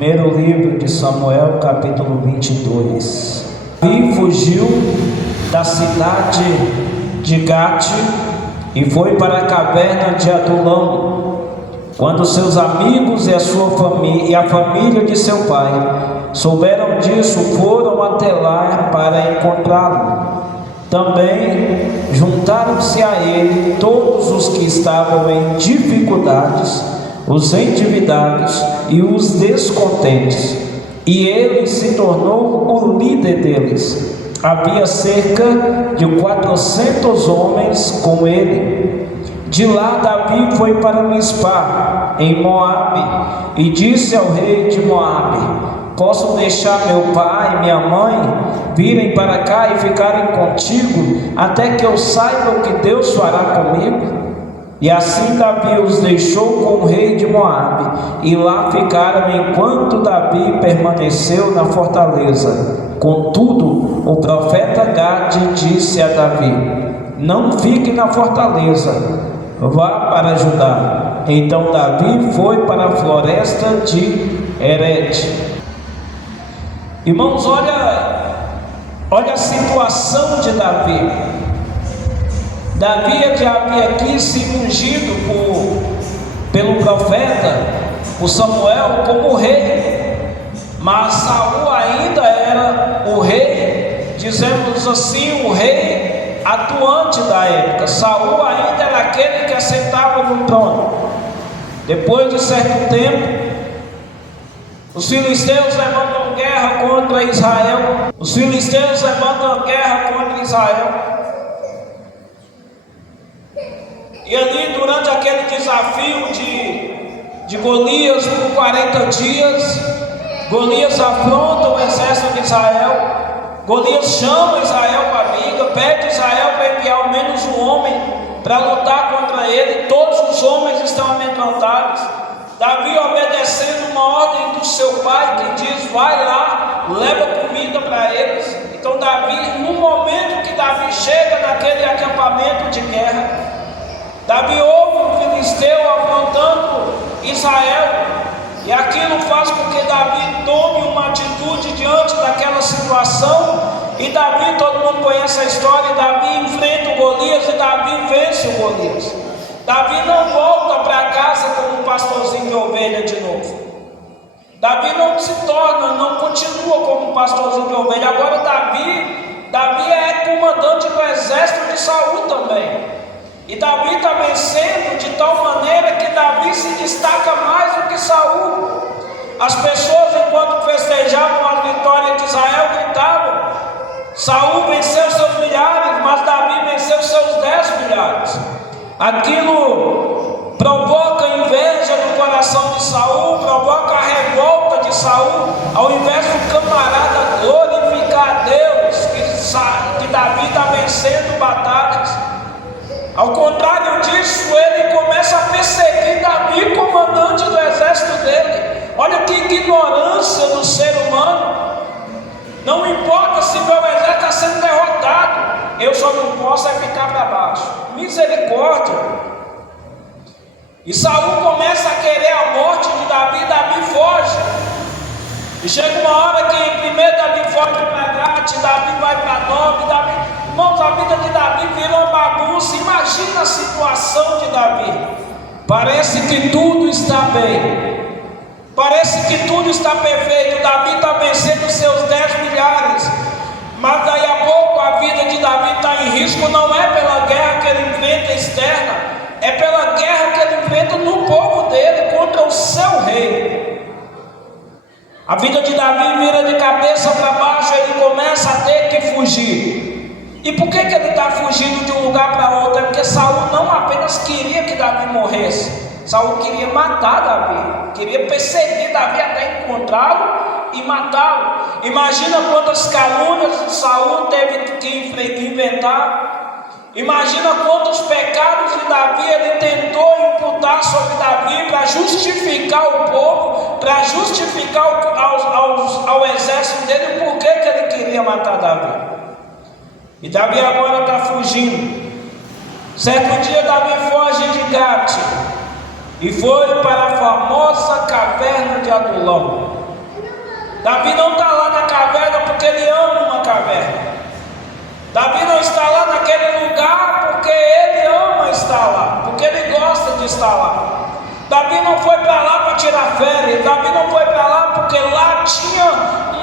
Primeiro livro de Samuel, capítulo 22. Davi fugiu da cidade de Gate e foi para a caverna de Adulão. Quando seus amigos e a sua família e a família de seu pai souberam disso, foram até lá para encontrá-lo. Também juntaram-se a ele todos os que estavam em dificuldades, os endividados e os descontentes, e ele se tornou o líder deles. Havia cerca de 400 homens com ele. De lá Davi foi para Mispa, em Moabe, e disse ao rei de Moabe: posso deixar meu pai e minha mãe virem para cá e ficarem contigo, até que eu saiba o que Deus fará comigo? E assim Davi os deixou com o rei de Moabe, e lá ficaram enquanto Davi permaneceu na fortaleza. Contudo, o profeta Gade disse a Davi: não fique na fortaleza, vá para Judá. Então Davi foi para a floresta de Herete. Irmãos, olha a situação de Davi. Davi havia aqui sido ungido pelo profeta, por Samuel, como rei, mas Saul ainda era o rei, dizemos assim, o rei atuante da época. Saul ainda era aquele que assentava no trono. Depois de certo tempo, os filisteus levantam guerra contra Israel. Os filisteus levantam guerra contra Israel. E ali, durante aquele desafio de Golias por 40 dias, Golias afronta o exército de Israel. Golias chama Israel para a briga, pede Israel para enviar ao menos um homem para lutar contra ele. Todos os homens estão amedrontados. Davi, obedecendo uma ordem do seu pai, que diz: vai lá, leva comida para eles. Então Davi, no momento que Davi chega naquele acampamento de guerra, Davi ouve um filisteu afrontando Israel, e aquilo faz com que Davi tome uma atitude diante daquela situação. E Davi, todo mundo conhece a história, Davi enfrenta o Golias e Davi vence o Golias. Davi não volta para casa como um pastorzinho de ovelha de novo. Davi não se torna, não continua como um pastorzinho de ovelha. Agora Davi é comandante do exército de Saul também. E Davi está vencendo de tal maneira que Davi se destaca mais do que Saul. As pessoas, enquanto festejavam a vitória de Israel, gritavam: Saul venceu seus milhares, mas Davi venceu seus 10 milhares. Aquilo provoca inveja no coração de Saul, provoca a revolta de Saul. Ao invés do camarada glorificar a Deus, que Davi está vencendo batalhas, ao contrário disso, ele começa a perseguir Davi, comandante do exército dele. Olha que ignorância do ser humano. Não importa se meu exército está sendo derrotado, eu só não posso é ficar para baixo. Misericórdia. E Saul começa a querer a morte de Davi, Davi foge. E chega uma hora que primeiro Davi foge para Gate, Davi vai para Nob, irmãos, a vida de Davi virou uma bagunça. Imagina a situação de Davi. Parece que tudo está bem, parece que tudo está perfeito. Davi está vencendo seus 10 milhares, mas daí a pouco a vida de Davi está em risco. Não é pela guerra que ele enfrenta externa, é pela guerra que ele enfrenta no povo dele contra o seu rei. A vida de Davi vira de cabeça para baixo, ele começa a ter que fugir. E por que ele está fugindo de um lugar para outro? É porque Saul não apenas queria que Davi morresse, Saul queria matar Davi, queria perseguir Davi até encontrá-lo e matá-lo. Imagina quantas calúnias Saul teve que inventar. Imagina quantos pecados de Davi ele tentou imputar sobre Davi para justificar o povo, para justificar ao exército dele por que ele queria matar Davi. E Davi agora está fugindo. Certo dia Davi foge de Gate e foi para a famosa caverna de Adulão. Davi não está lá na caverna porque ele ama uma caverna. Davi não está lá naquele lugar porque ele ama estar lá, porque ele gosta de estar lá. Davi não foi para lá para tirar férias. Davi não foi para lá porque lá tinha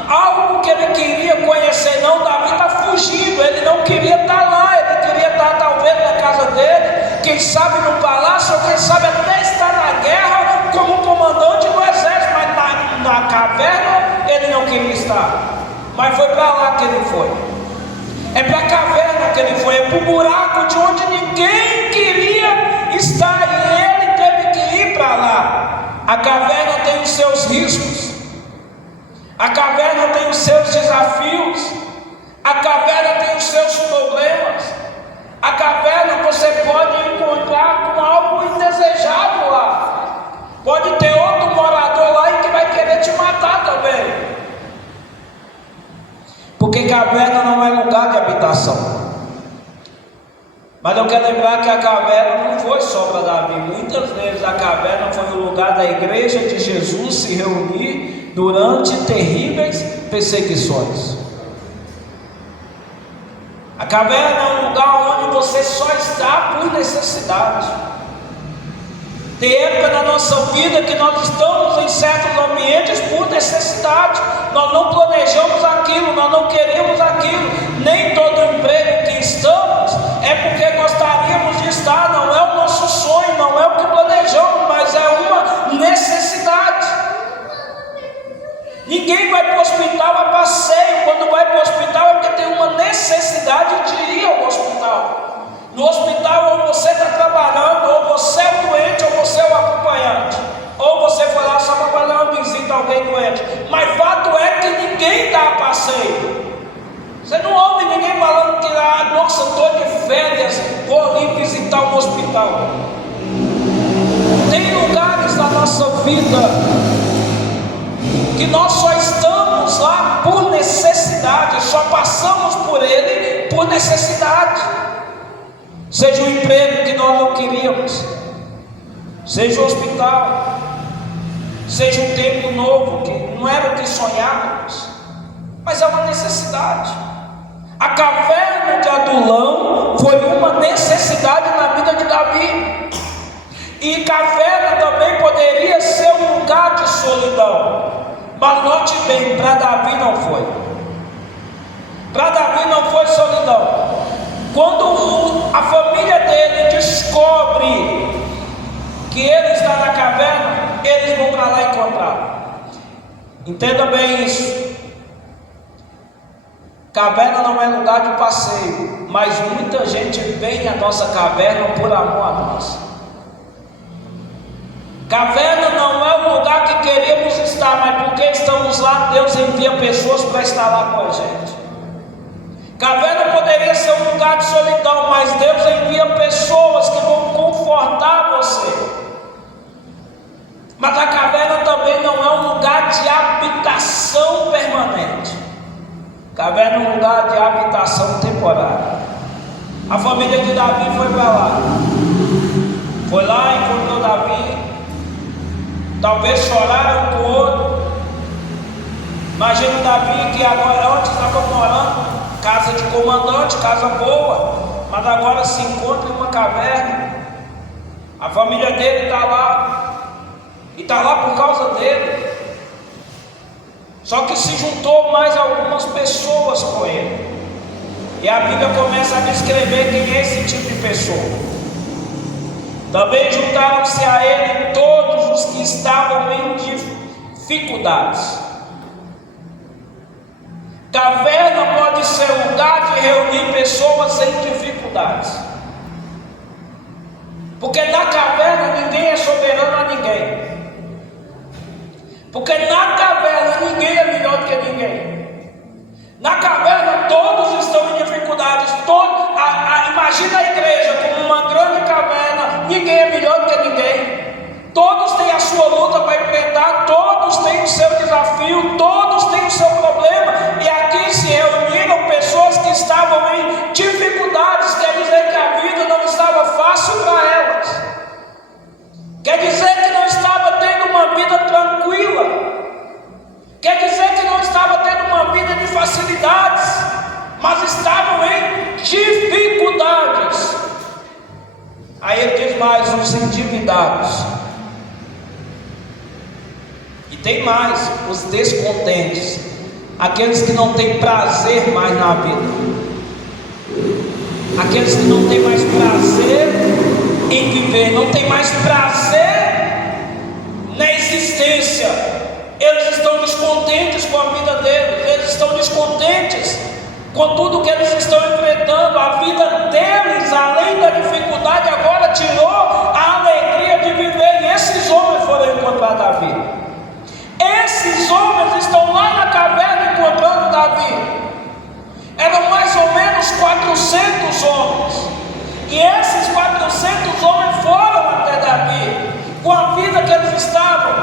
algo que ele queria conhecer. Não, Davi está fugindo. Ele não queria estar lá. Ele queria estar talvez na casa dele, quem sabe no palácio, ou quem sabe até estar na guerra como comandante do exército. Mas na caverna ele não queria estar. Mas foi para lá que ele foi. É para a caverna que ele foi. É para o buraco de onde ninguém queria estar. E ele teve que ir para lá. A caverna tem os seus riscos. A caverna tem os seus desafios. A caverna tem os seus problemas. A caverna você pode encontrar com algo indesejado lá. Pode ter outro morador lá e que vai querer te matar também. Porque caverna não é lugar de habitação. Mas eu quero lembrar que a caverna não foi só para Davi. Muitas vezes a caverna foi o lugar da igreja de Jesus se reunir durante terríveis perseguições. A caverna é um lugar onde você só está por necessidade. Tem época na nossa vida que nós estamos em certos ambientes por necessidade. Nós não planejamos aquilo, nós não queremos aquilo. Nem todo emprego que estamos é porque gostaríamos de estar. Não é o nosso sonho, não é o que planejamos, mas é uma necessidade. Ninguém vai para o hospital a passeio. Quando vai para o hospital é porque tem uma necessidade de ir ao hospital. No hospital, ou você está trabalhando, ou você é o doente, ou você é o acompanhante. Ou você foi lá só para fazer uma visita a alguém doente. Mas fato é que ninguém está a passeio. Você não ouve ninguém falando que nossa, estou de férias, vou ali visitar um hospital. Tem lugares na nossa vida que nós só estamos lá por necessidade, só passamos por ele por necessidade. Seja o emprego que nós não queríamos, seja o hospital, seja um tempo novo que não era o que sonhávamos, mas é uma necessidade. A caverna de Adulão foi uma necessidade na vida de Davi, e caverna também poderia ser um lugar de solidão, mas note bem, para Davi não foi. Para Davi não foi solidão. Quando a família dele descobre que ele está na caverna, eles vão para lá encontrá-lo. Entenda bem isso. Caverna não é lugar de passeio, mas muita gente vem à nossa caverna por amor a nós. Caverna não é um lugar que queremos estar, mas porque estamos lá, Deus envia pessoas para estar lá com a gente. Caverna poderia ser um lugar de solidão, mas Deus envia pessoas que vão confortar você. Mas a caverna também não é um lugar de habitação permanente. Caverna é um lugar de habitação temporária. A família de Davi foi para lá. Foi lá, encontrou Davi. Talvez choraram um com o outro. Imagina o Davi que agora antes estava morando casa de comandante, casa boa, mas agora se encontra em uma caverna. A família dele está lá, e está lá por causa dele. Só que se juntou mais algumas pessoas com ele, e a Bíblia começa a descrever quem é esse tipo de pessoa. Também juntaram-se a ele todos os que estavam em dificuldades. Caverna pode ser lugar de reunir pessoas em dificuldades, porque na caverna ninguém é soberano a ninguém, porque na caverna ninguém é melhor do que ninguém. Na caverna todos estão em dificuldades. Imagina a igreja como uma grande caverna. Ninguém é melhor do que ninguém. Todos têm a sua luta para enfrentar, todos têm o seu desafio, todos têm o seu problema. E aqui se reuniram pessoas que estavam em dificuldades. Quer dizer que a vida não estava fácil para elas. Quer dizer que não estava tendo uma vida tranquila. Quer dizer que não mas estavam em dificuldades. Aí ele diz mais: os endividados. E tem mais: os descontentes, aqueles que não têm prazer mais na vida, aqueles que não têm mais prazer em viver, não têm mais prazer na existência. Eles estão descontentes com a vida deles, eles estão descontentes com tudo que eles estão enfrentando. A vida deles, além da dificuldade, agora tirou a alegria de viver. E esses homens foram encontrar Davi. Esses homens estão lá na caverna encontrando Davi. Eram mais ou menos 400 homens. E esses 400 homens foram até Davi, com a vida que eles estavam,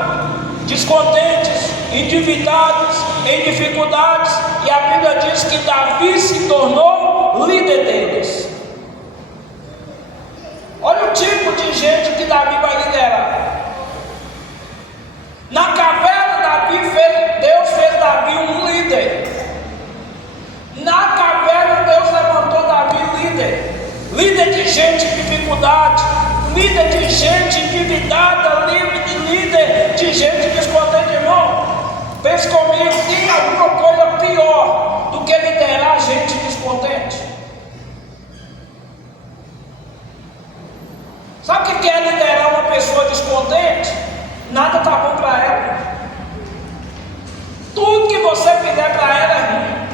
descontentes, endividados, em dificuldades. E a Bíblia diz que Davi se tornou líder deles. Olha o tipo de gente que Davi vai liderar. Na caverna, Deus fez Davi um líder. Na caverna, Deus levantou Davi líder. Líder de gente em dificuldade, líder de gente endividada, líder de gente descontente. Irmão, pense comigo, tem alguma coisa pior do que liderar gente descontente? Sabe o que é liderar uma pessoa descontente? Nada está bom para ela. Tudo que você fizer para ela é ruim.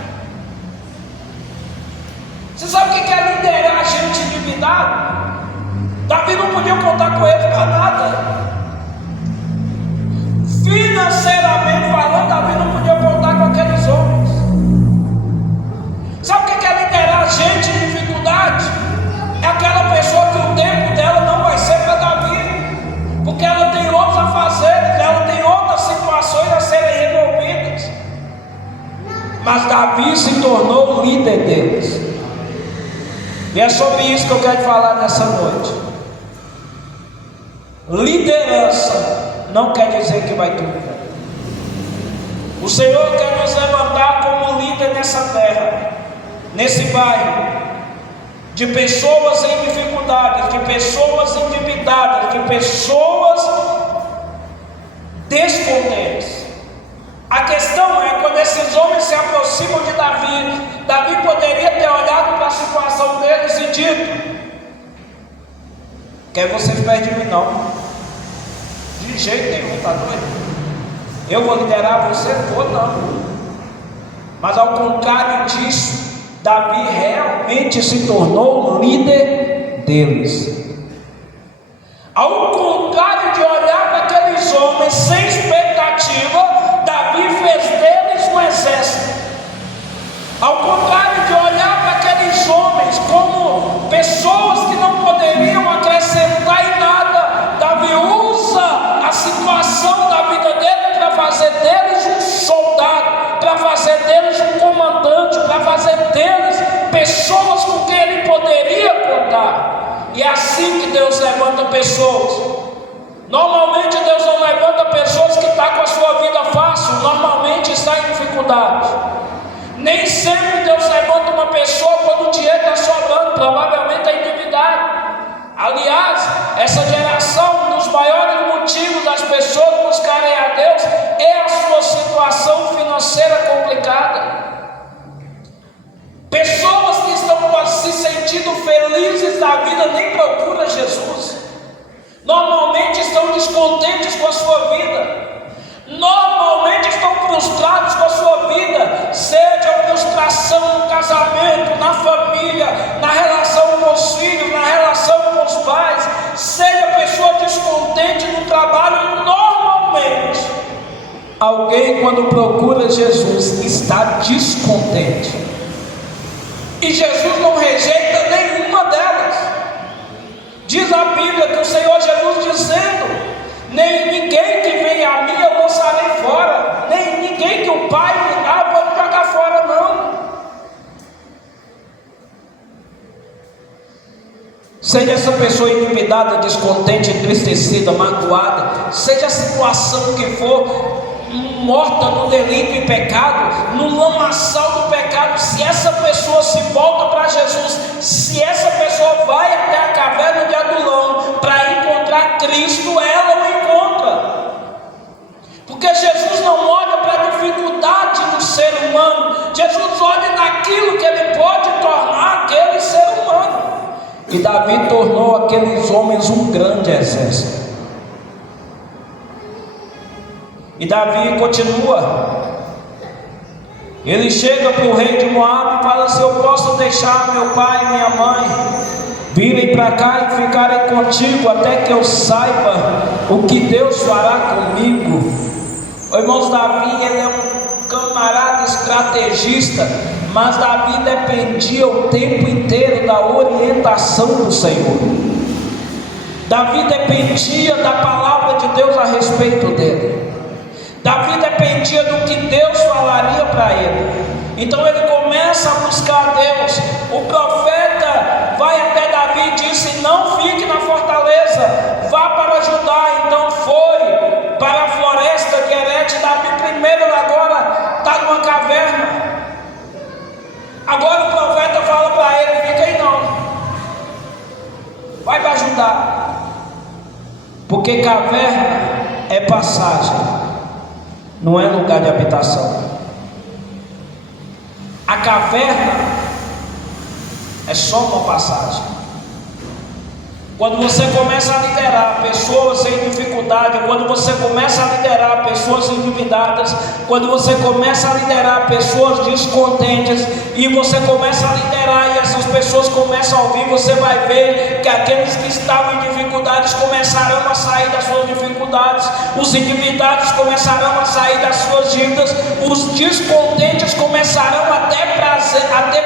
Você sabe o que é liderar gente endividada? Davi não podia contar com ele para nada. Financeiramente falando, Davi não podia contar com aqueles homens. Sabe o que é liderar gente em dificuldade? É aquela pessoa que o tempo dela não vai ser para Davi, porque ela tem outros afazeres, ela tem outras situações a serem resolvidas. Mas Davi se tornou o líder deles. E é sobre isso que eu quero falar nessa noite. Liderança não quer dizer que vai tudo bem. O Senhor quer nos levantar como líder nessa terra, nesse bairro, de pessoas em dificuldades, de pessoas endividadas, de pessoas descontentes. A questão é, quando esses homens se aproximam de Davi, Davi poderia ter olhado para a situação deles e dito: quer vocês perto de mim? Não, de jeito nenhum, está doido? Eu vou liderar você? Vou não. Mas ao contrário disso, Davi realmente se tornou o líder deles. Ao contrário de olhar para aqueles homens sem expectativa, Davi fez deles um exército. Ao contrário de olhar para aqueles homens como pessoas que não poderiam acrescentar em nada, Davi usa a situação da vida deles para fazer deles um soldado, para fazer deles um comandante, para fazer deles pessoas com quem ele poderia contar. E é assim que Deus levanta pessoas. Normalmente Deus não levanta pessoas que estão com a sua vida fácil, normalmente está em dificuldade. Nem sempre Deus levanta uma pessoa quando o dinheiro está sobrando, provavelmente é endividado. Aliás, essa geração, um dos maiores motivos das pessoas buscarem a Deus é a sua situação financeira complicada. Pessoas que estão se sentindo felizes na vida nem procuram Jesus. Normalmente estão descontentes com a sua vida. Normalmente estão frustrados com a sua vida, seja frustração no casamento, na família, na relação com os filhos, na relação com os pais, seja pessoa descontente no trabalho. Normalmente alguém, quando procura Jesus, está descontente, e Jesus não rejeita nenhuma delas. Diz a Bíblia que o Senhor Jesus dizendo: nem ninguém que vem a mim eu lançarei fora, nem ninguém que o Pai me dá eu vou jogar fora, não. Seja essa pessoa endividada, descontente, entristecida, magoada, seja a situação que for, morta no delito e pecado, no lamaçal do pecado, se essa pessoa se volta para Jesus, se essa pessoa vai até a caverna de Adulão para encontrar Cristo, ela o encontra. Porque Jesus não olha para a dificuldade do ser humano, Jesus olha naquilo que ele pode tornar aquele ser humano. E Davi tornou aqueles homens um grande exército. E Davi continua. Ele chega para o rei de Moabe e fala assim: eu posso deixar meu pai e minha mãe virem para cá e ficarem contigo até que eu saiba o que Deus fará comigo. Irmãos, Davi, ele é um camarada estrategista, mas Davi dependia o tempo inteiro da orientação do Senhor. Davi dependia da palavra de Deus a respeito dele. Davi dependia do que Deus falaria para ele. Então ele começa a buscar a Deus. O profeta vai até Davi e disse: não fique na fortaleza, vá para Judá. Então foi para a floresta de Herete. Davi primeiro agora está numa caverna. Agora o profeta fala para ele: fica aí não, vai para Judá, porque caverna é passagem, não é lugar de habitação. A caverna é só uma passagem. Quando você começa a liderar pessoas em dificuldade, quando você começa a liderar pessoas endividadas, quando você começa a liderar pessoas descontentes, e você começa a liderar e essas pessoas começam a ouvir, você vai ver que aqueles que estavam em dificuldades começarão a sair das suas dificuldades, os endividados começarão a sair das suas dívidas, os descontentes começarão a ter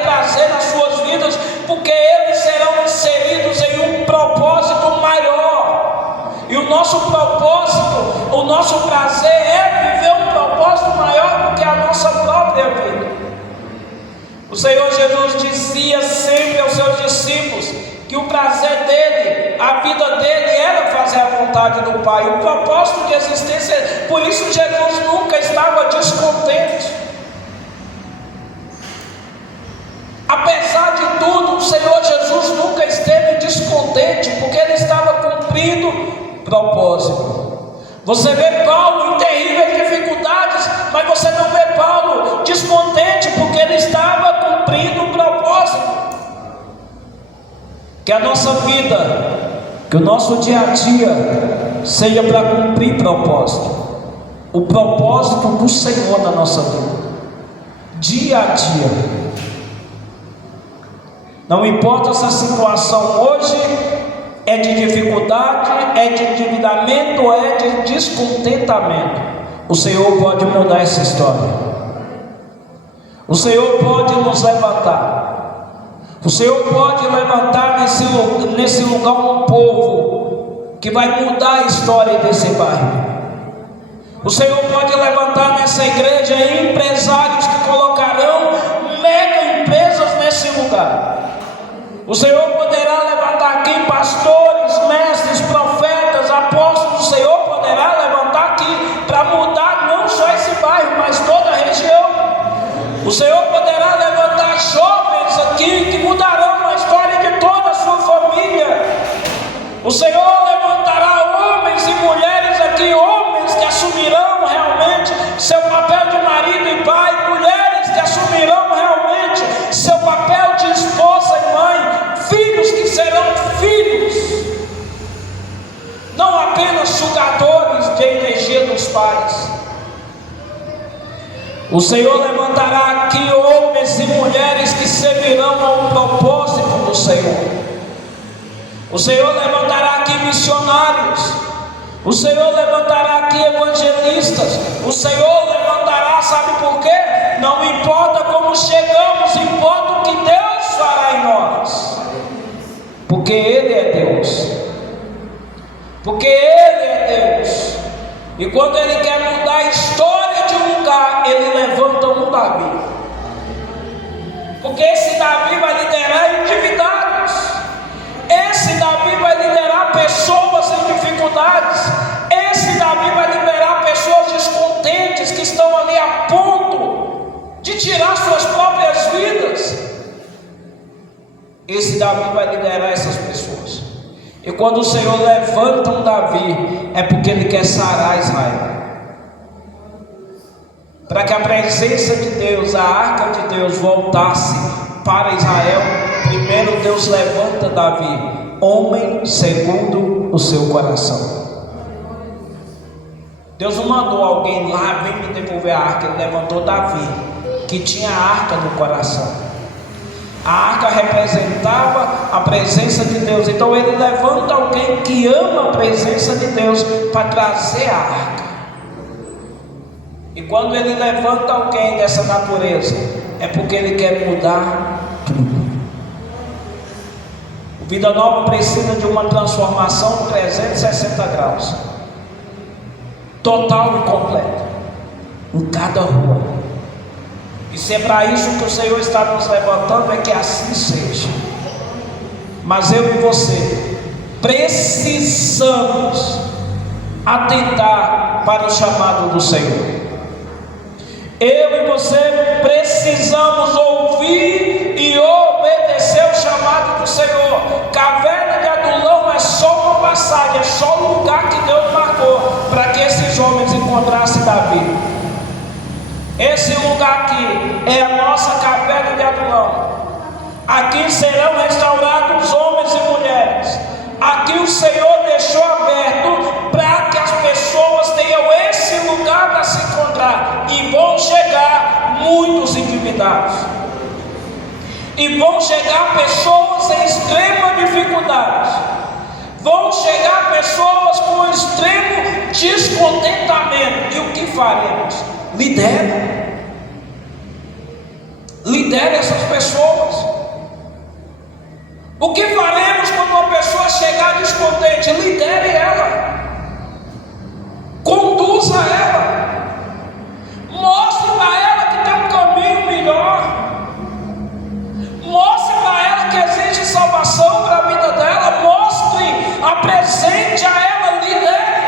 prazer nas suas vidas, porque eles serão inseridos em um propósito maior. E o nosso propósito, o nosso prazer é viver um propósito maior do que a nossa própria vida. O Senhor Jesus dizia sempre aos seus discípulos que o prazer dele, a vida dele era fazer a vontade do Pai, o propósito de existência. Por isso Jesus nunca estava descontente. Apesar de tudo, o Senhor Jesus nunca esteve descontente, porque ele estava cumprindo propósito. Você vê Paulo em terríveis dificuldades, mas você não vê Paulo descontente, porque ele estava cumprindo propósito. Que a nossa vida, que o nosso dia a dia seja para cumprir propósito, o propósito do Senhor na nossa vida, dia a dia. Não importa se a situação hoje é de dificuldade, é de endividamento ou é de descontentamento, o Senhor pode mudar essa história. O Senhor pode nos levantar. O Senhor pode levantar nesse lugar um povo que vai mudar a história desse bairro. O Senhor pode levantar nessa igreja empresários que colocarão mega empresas nesse lugar. O Senhor poderá levantar aqui pastores, mestres, profetas, apóstolos. O Senhor poderá levantar aqui para mudar não só esse bairro, mas toda a região. O Senhor poderá levantar jovens aqui que mudarão a história de toda a sua família. O Senhor levantará homens e mulheres aqui, homens que assumirão realmente seu papel de marido e pai, mulheres que assumirão realmente seu papel de esposa e mãe, filhos que serão filhos, não apenas sugadores de energia dos pais. O Senhor levantará aqui homens e mulheres que servirão ao propósito do Senhor. O Senhor levantará aqui missionários. O Senhor levantará aqui evangelistas. O Senhor levantará, sabe por quê? Não importa como chegamos, importa o que Deus fará em nós. Porque Ele é Deus. Porque Ele é Deus. E quando Ele quer mudar a história de um lugar, Ele levanta um Davi. Porque esse Davi vai liderar endividados. Esse Davi vai liderar pessoas em dificuldades. Esse Davi vai liderar pessoas descontentes. Esse Davi vai liderar essas pessoas. E quando o Senhor levanta um Davi, é porque Ele quer sarar Israel. Para que a presença de Deus, a arca de Deus voltasse para Israel, primeiro Deus levanta Davi, homem segundo o seu coração. Deus não mandou alguém lá, vem me devolver a arca. Ele levantou Davi, que tinha a arca no coração. A arca representava a presença de Deus. Então ele levanta alguém que ama a presença de Deus para trazer a arca. E quando ele levanta alguém dessa natureza, é porque ele quer mudar tudo. O Vida Nova precisa de uma transformação 360 graus, total e completa, em cada rua. E se é para isso que o Senhor está nos levantando, é que assim seja. Mas eu e você precisamos atentar para o chamado do Senhor. Eu e você precisamos ouvir e obedecer o chamado do Senhor. Caverna de Adulão é só uma passagem, é só um lugar que Deus marcou para que esses homens encontrassem Davi. Esse lugar aqui é a nossa caverna de Adulão. Aqui serão restaurados homens e mulheres. Aqui o Senhor deixou aberto para que as pessoas tenham esse lugar para se encontrar. E vão chegar muitos endividados. E vão chegar pessoas em extrema dificuldade. Vão chegar pessoas com extremo descontentamento. E o que faremos? Lidere essas pessoas. O que faremos quando uma pessoa chegar descontente? Lidere ela, conduza ela, mostre para ela que tem um caminho melhor, mostre para ela que existe salvação para a vida dela, mostre, apresente a ela, lidere.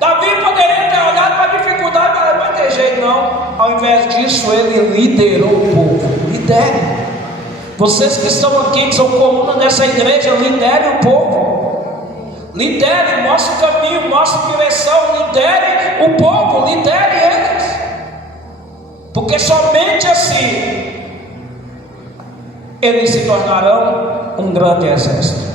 Davi poderia ter olhado para a dificuldade, mas não vai ter jeito não. Ao invés disso, ele liderou o povo. Lidere. Vocês que estão aqui, que são coluna dessa igreja, lidere o povo. Lidere, mostre o caminho, mostre a direção. Lidere o povo, lidere eles. Porque somente assim eles se tornarão um grande exército.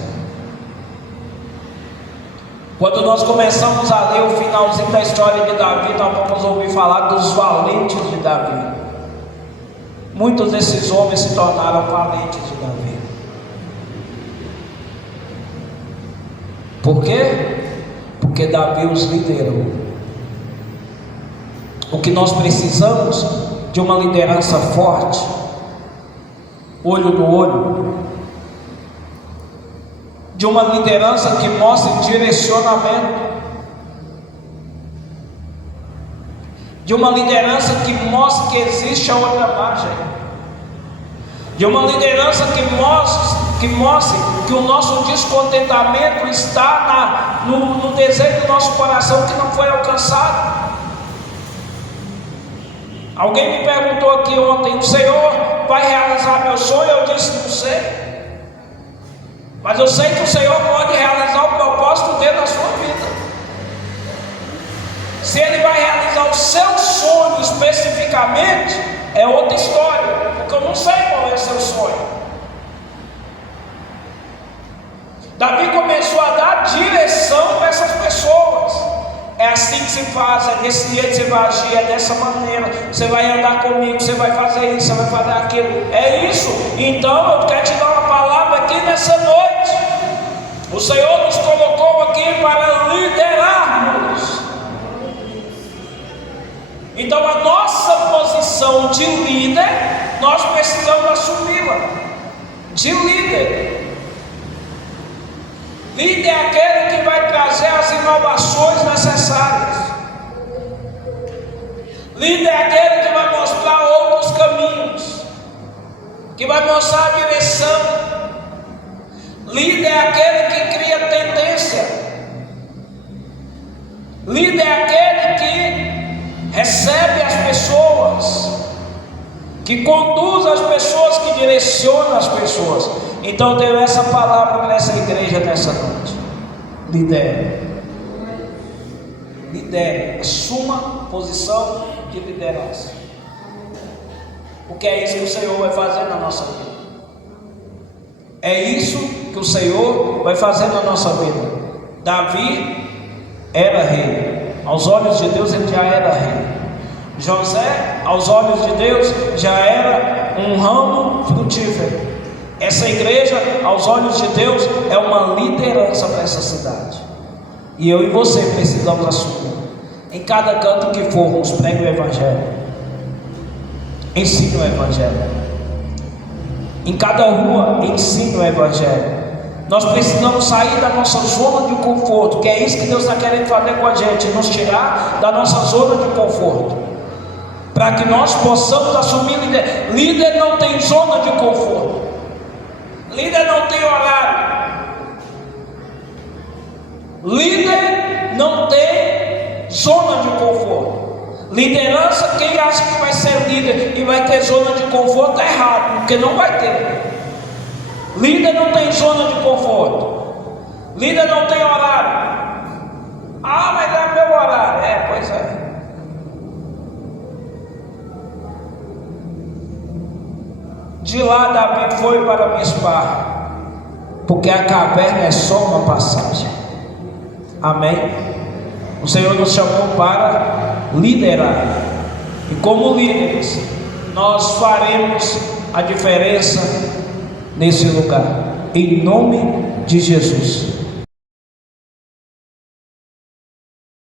Quando nós começamos a ler o finalzinho da história de Davi, nós vamos ouvir falar dos valentes de Davi. Muitos desses homens se tornaram valentes de Davi. Por quê? Porque Davi os liderou. O que nós precisamos de uma liderança forte, olho no olho, de uma liderança que mostre direcionamento, de uma liderança que mostre que existe a outra margem, de uma liderança que mostre que o nosso descontentamento está no desejo do nosso coração que não foi alcançado. Alguém me perguntou aqui ontem: o Senhor vai realizar meu sonho? Eu disse: não sei. Mas eu sei que o Senhor pode realizar o propósito dele na sua vida. Se Ele vai realizar o seu sonho especificamente, é outra história, porque eu não sei qual é o seu sonho. Davi começou a dar direção para essas pessoas. É assim que se faz, é desse jeito que você vai agir, é dessa maneira. Você vai andar comigo, você vai fazer isso, você vai fazer aquilo. É isso. Então eu quero te dar uma palavra aqui nessa noite. O Senhor nos colocou aqui para liderarmos. Então a nossa posição de líder, nós precisamos assumi-la. De líder. Líder é aquele que vai trazer as inovações necessárias. Líder é aquele que vai mostrar outros caminhos, que vai mostrar a direção. Líder é aquele que cria tendência. Líder é aquele que recebe as pessoas, que conduz as pessoas, que direciona as pessoas. Então eu tenho essa palavra nessa igreja nessa noite. Lidere. Lidere. Assuma posição de liderança. Porque é isso que o Senhor vai fazer na nossa vida. É isso que o Senhor vai fazer na nossa vida. Davi era rei. Aos olhos de Deus ele já era rei. José, aos olhos de Deus, já era um ramo frutífero. Essa igreja, aos olhos de Deus, é uma liderança para essa cidade. E eu e você precisamos assumir. Em cada canto que formos, pregue o Evangelho. Ensine o Evangelho. Em cada rua, ensine o Evangelho. Nós precisamos sair da nossa zona de conforto, que é isso que Deus está querendo fazer com a gente, nos tirar da nossa zona de conforto, para que nós possamos assumir líder. Líder não tem zona de conforto, líder não tem horário, líder não tem zona de conforto. Liderança, quem acha que vai ser líder e vai ter zona de conforto é errado, porque não vai ter. Líder não tem zona de conforto, líder não tem horário. Ah, mas é meu horário. Pois é. De lá Davi foi para Mispa, porque a caverna é só uma passagem. Amém? O Senhor nos chamou para liderar, e como líderes nós faremos a diferença nesse lugar, em nome de Jesus.